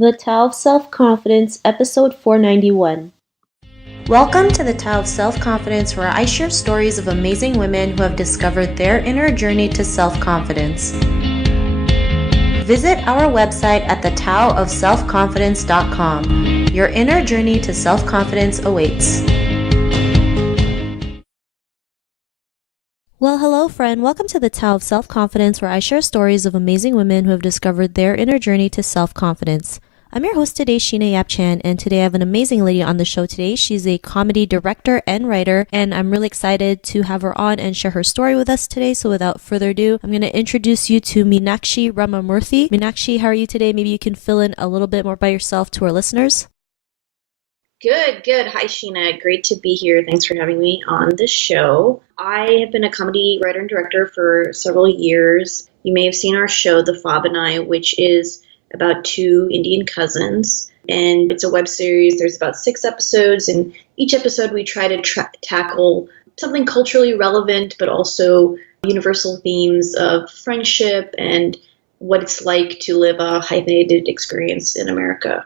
The Tao of Self-Confidence, Episode 491. Welcome to the Tao of Self-Confidence, where I share stories of amazing women who have discovered their inner journey to self-confidence. Visit our website at thetaoofselfconfidence.com. Your inner journey to self-confidence awaits. Well, hello, friend. Welcome to the Tao of Self-Confidence, where I share stories of amazing women who have discovered their inner journey to self-confidence. I'm your host today, Sheena Yap-Chan, and today I have an amazing lady on the show today. She's a comedy director and writer, and I'm really excited to have her on and share her story with us today. So without further ado, I'm going to introduce you to Meenakshi Ramamurthy. Meenakshi, how are you today? Maybe you can fill in a little bit more by yourself to our listeners. Good. Hi, Sheena. Great to be here. Thanks for having me on the show. I have been a comedy writer and director for several years. You may have seen our show, The Fob and I, which is about two Indian cousins. And it's a web series. There's about 6 episodes. And each episode we try to tackle something culturally relevant, but also universal themes of friendship and what it's like to live a hyphenated experience in America.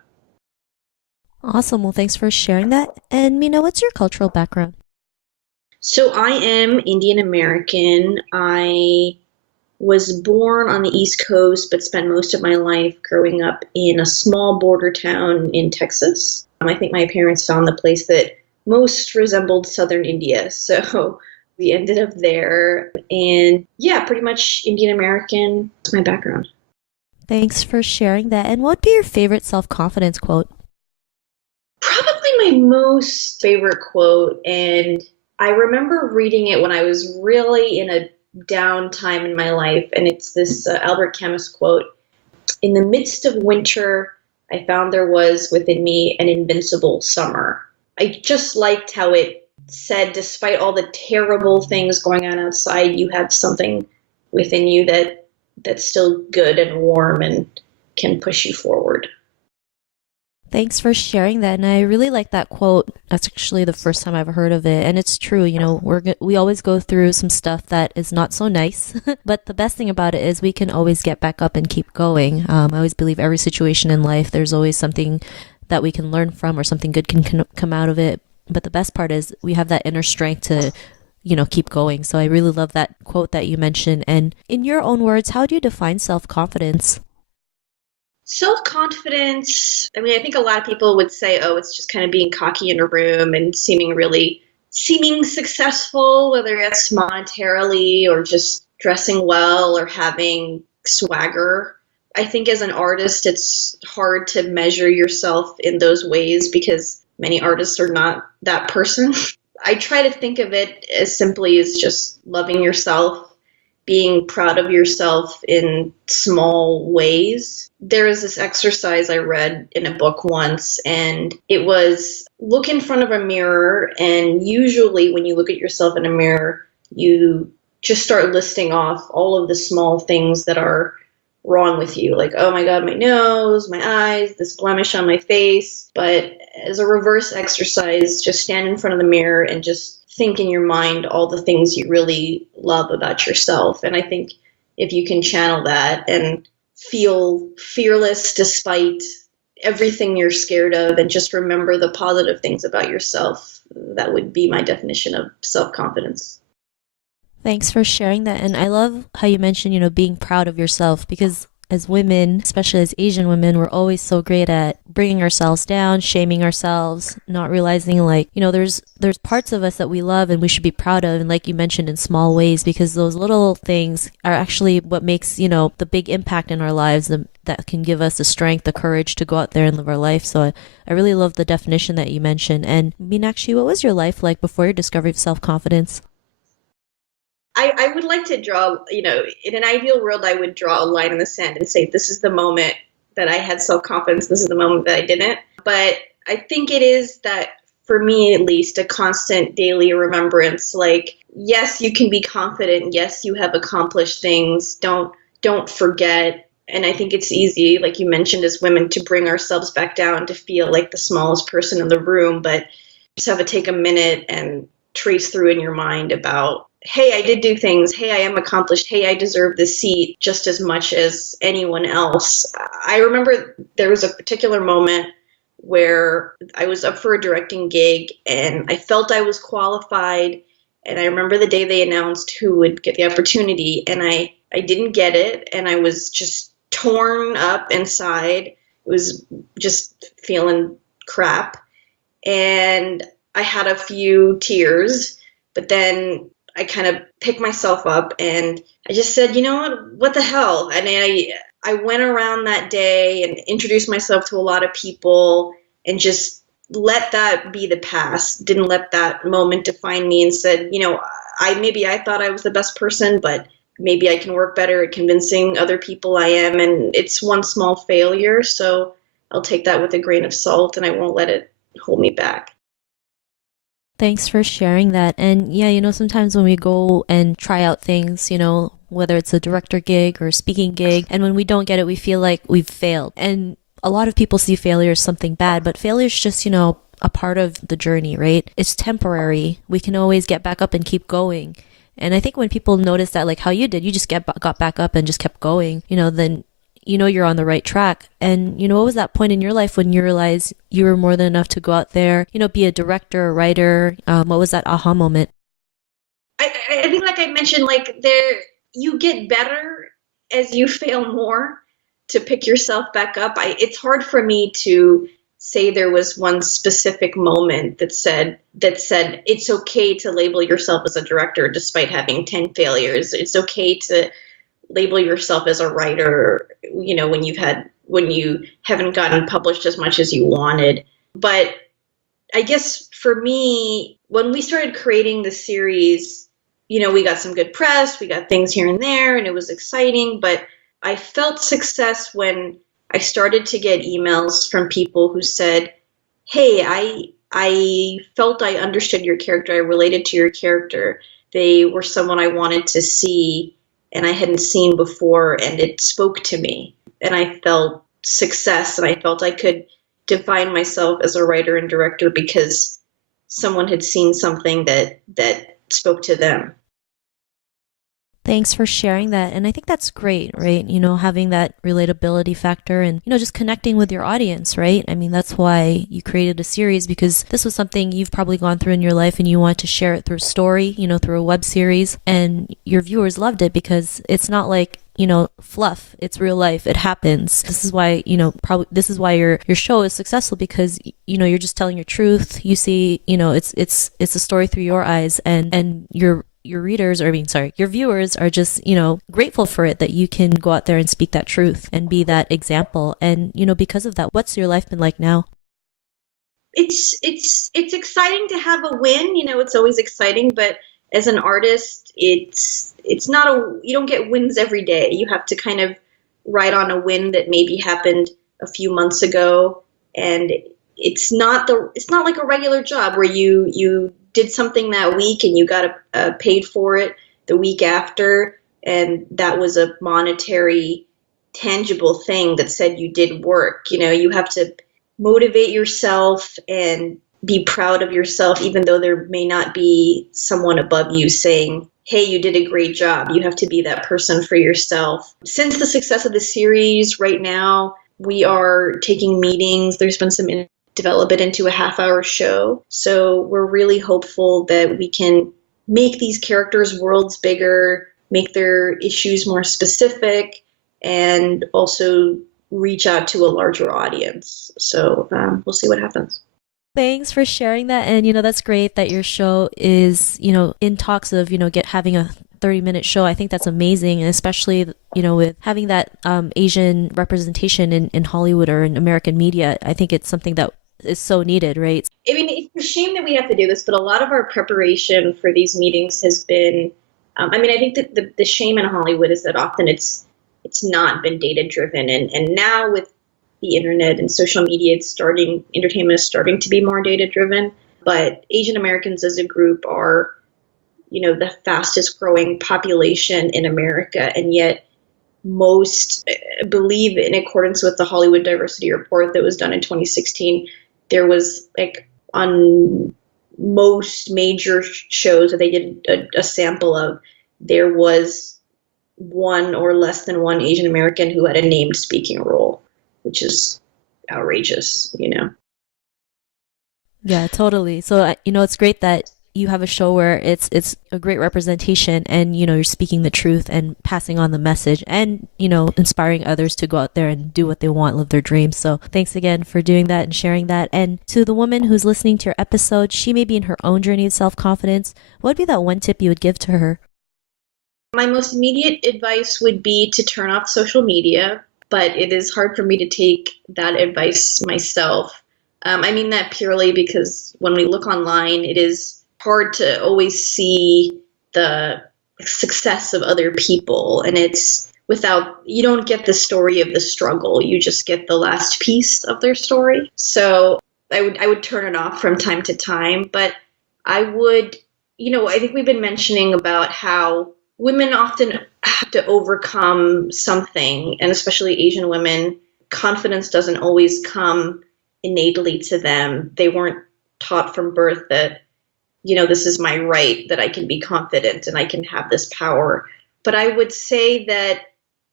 Awesome. Well, thanks for sharing that. And Meena, what's your cultural background? So I am Indian American. I was born on the East Coast, but spent most of my life growing up in a small border town in Texas. I think my parents found the place that most resembled southern India. So we ended up there. And yeah, pretty much Indian American. That's my background. Thanks for sharing that. And what would be your favorite self-confidence quote? Probably my most favorite quote, and I remember reading it when I was really in a down time in my life, and it's this Albert Camus quote: "In the midst of winter, I found there was within me an invincible summer." I just liked how it said, despite all the terrible things going on outside, you have something within you that's still good and warm and can push you forward. Thanks for sharing that. And I really like that quote. That's actually the first time I've heard of it. And it's true, we always go through some stuff that is not so nice. But the best thing about it is we can always get back up and keep going. I always believe every situation in life, there's always something that we can learn from or something good can come out of it. But the best part is we have that inner strength to, keep going. So I really love that quote that you mentioned. And in your own words, how do you define self-confidence? Self-confidence, I think a lot of people would say, oh, it's just kind of being cocky in a room and seeming successful, whether it's monetarily or just dressing well or having swagger. I think as an artist, it's hard to measure yourself in those ways because many artists are not that person. I try to think of it as simply as just loving yourself, being proud of yourself in small ways. There was this exercise I read in a book once, and it was look in front of a mirror, and usually when you look at yourself in a mirror, you just start listing off all of the small things that are wrong with you. Like, oh my God, my nose, my eyes, this blemish on my face. But as a reverse exercise, just stand in front of the mirror and just think in your mind all the things you really love about yourself. And I think if you can channel that and feel fearless despite everything you're scared of and just remember the positive things about yourself, that would be my definition of self-confidence. Thanks for sharing that. And I love how you mentioned, being proud of yourself, because as women, especially as Asian women, we're always so great at bringing ourselves down, shaming ourselves, not realizing there's parts of us that we love and we should be proud of. And like you mentioned, in small ways, because those little things are actually what makes, the big impact in our lives that can give us the strength, the courage to go out there and live our life. So I really love the definition that you mentioned. And Meenakshi, what was your life like before your discovery of self-confidence? I would like to draw, in an ideal world, I would draw a line in the sand and say, this is the moment that I had self-confidence. This is the moment that I didn't. But I think it is that, for me at least, a constant daily remembrance. Like, yes, you can be confident. Yes, you have accomplished things. Don't forget. And I think it's easy, like you mentioned, as women, to bring ourselves back down, to feel like the smallest person in the room. But just have to take a minute and trace through in your mind about hey, I did do things. Hey, I am accomplished. Hey, I deserve this seat just as much as anyone else. I remember there was a particular moment where I was up for a directing gig and I felt I was qualified. And I remember the day they announced who would get the opportunity, and I didn't get it. And I was just torn up inside. It was just feeling crap. And I had a few tears, but then I kind of picked myself up and I just said, you know what the hell? And I went around that day and introduced myself to a lot of people and just let that be the past. Didn't let that moment define me, and said, maybe I thought I was the best person, but maybe I can work better at convincing other people I am. And it's one small failure, so I'll take that with a grain of salt and I won't let it hold me back. Thanks for sharing that. And yeah, sometimes when we go and try out things, whether it's a director gig or a speaking gig, and when we don't get it, we feel like we've failed. And a lot of people see failure as something bad, but failure is just, a part of the journey, right? It's temporary. We can always get back up and keep going. And I think when people notice that, like how you did, you just got back up and just kept going, then you're on the right track. And what was that point in your life when you realized you were more than enough to go out there, be a director, a writer? What was that aha moment? I think, like I mentioned, you get better as you fail more to pick yourself back up. It's hard for me to say there was one specific moment that said it's okay to label yourself as a director despite having 10 failures. It's okay to label yourself as a writer, when you haven't gotten published as much as you wanted. But I guess for me, when we started creating the series, we got some good press, we got things here and there, and it was exciting. But I felt success when I started to get emails from people who said, hey, I felt I understood your character, I related to your character. They were someone I wanted to see and I hadn't seen before, and it spoke to me. And I felt success, and I felt I could define myself as a writer and director because someone had seen something that spoke to them. Thanks for sharing that. And I think that's great, right? Having that relatability factor and, just connecting with your audience, right? I mean, that's why you created a series, because this was something you've probably gone through in your life and you want to share it through story, through a web series. And your viewers loved it because it's not like, fluff. It's real life. It happens. This is why, this is why your show is successful, because, you're just telling your truth. You see, it's a story through your eyes, and your readers, or your viewers are just, grateful for it, that you can go out there and speak that truth and be that example. And, because of that, what's your life been like now? It's exciting to have a win. It's always exciting, but as an artist, it's not you don't get wins every day. You have to kind of ride on a win that maybe happened a few months ago. And it's not like a regular job where you did something that week and you got paid for it the week after, and that was a monetary, tangible thing that said you did work. You have to motivate yourself and be proud of yourself, even though there may not be someone above you saying, hey, you did a great job. You have to be that person for yourself. Since the success of the series, right now, we are taking meetings. There's been some develop it into a half-hour show. So we're really hopeful that we can make these characters' worlds bigger, make their issues more specific, and also reach out to a larger audience. So we'll see what happens. Thanks for sharing that. And, that's great that your show is, in talks of, having a 30-minute show. I think that's amazing. And especially, with having that Asian representation in Hollywood or in American media, I think it's something that is so needed, right? I mean, it's a shame that we have to do this, but a lot of our preparation for these meetings has been, I think that the shame in Hollywood is that often it's not been data driven. And now with the internet and social media, entertainment is starting to be more data driven. But Asian Americans as a group are, the fastest growing population in America. And yet most believe, in accordance with the Hollywood Diversity Report that was done in 2016, there was on most major shows that they did a sample of, there was one or less than one Asian American who had a named speaking role, which is outrageous, you know? Yeah, totally. So, it's great that you have a show where it's a great representation and, you're speaking the truth and passing on the message and, inspiring others to go out there and do what they want, live their dreams. So thanks again for doing that and sharing that. And to the woman who's listening to your episode, she may be in her own journey of self-confidence. What would be that one tip you would give to her? My most immediate advice would be to turn off social media, but it is hard for me to take that advice myself. I mean that purely because when we look online, it is hard to always see the success of other people, and you don't get the story of the struggle, you just get the last piece of their story. So I would turn it off from time to time, but I would, I think we've been mentioning about how women often have to overcome something, and especially Asian women, confidence doesn't always come innately to them. They weren't taught from birth that, this is my right, that I can be confident and I can have this power. But I would say that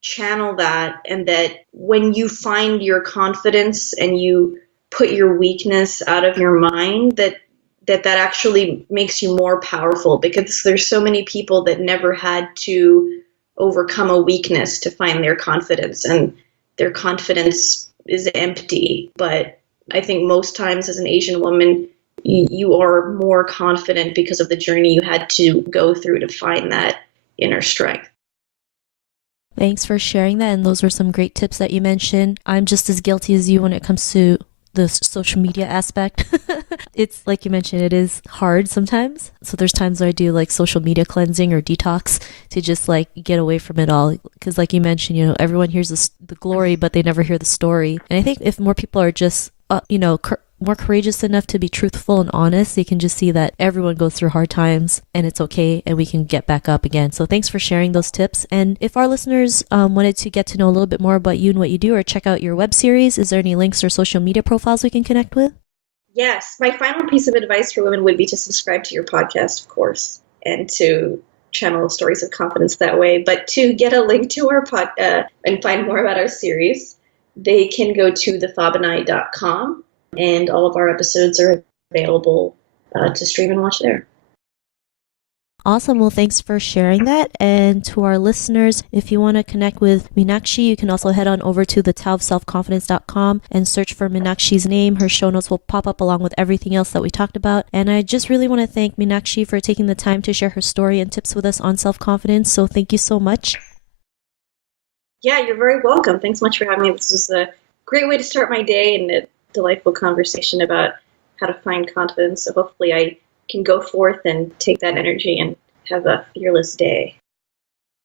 channel that, and that when you find your confidence and you put your weakness out of your mind, that actually makes you more powerful, because there's so many people that never had to overcome a weakness to find their confidence, and their confidence is empty. But I think most times as an Asian woman, you are more confident because of the journey you had to go through to find that inner strength. Thanks for sharing that. And those were some great tips that you mentioned. I'm just as guilty as you when it comes to the social media aspect. It's like you mentioned, it is hard sometimes. So there's times where I do like social media cleansing or detox to just like get away from it all. Because like you mentioned, everyone hears the glory, but they never hear the story. And I think if more people are just, more courageous enough to be truthful and honest, they can just see that everyone goes through hard times and it's okay and we can get back up again. So thanks for sharing those tips. And if our listeners wanted to get to know a little bit more about you and what you do, or check out your web series, is there any links or social media profiles we can connect with? Yes. My final piece of advice for women would be to subscribe to your podcast, of course, and to channel stories of confidence that way. But to get a link to our and find more about our series, they can go to thefobandI.com, and all of our episodes are available to stream and watch there. Awesome. Well, thanks for sharing that. And to our listeners, if you want to connect with Meenakshi, you can also head on over to thetowofselfconfidence.com and search for Meenakshi's name. Her show notes will pop up along with everything else that we talked about. And I just really want to thank Meenakshi for taking the time to share her story and tips with us on self-confidence. So thank you so much. Yeah, you're very welcome. Thanks so much for having me. This was a great way to start my day, and a delightful conversation about how to find confidence. So hopefully I can go forth and take that energy and have a fearless day.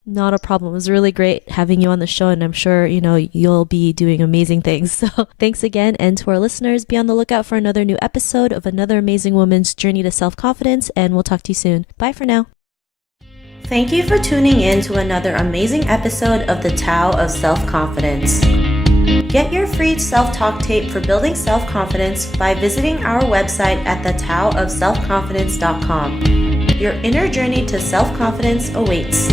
Not a problem. It was really great having you on the show, and I'm sure, you'll be doing amazing things. So thanks again. And to our listeners, be on the lookout for another new episode of another amazing woman's journey to self-confidence, and we'll talk to you soon. Bye for now. Thank you for tuning in to another amazing episode of the Tao of Self-Confidence. Get your free self-talk tape for building self-confidence by visiting our website at thetowofselfconfidence.com. Your inner journey to self-confidence awaits.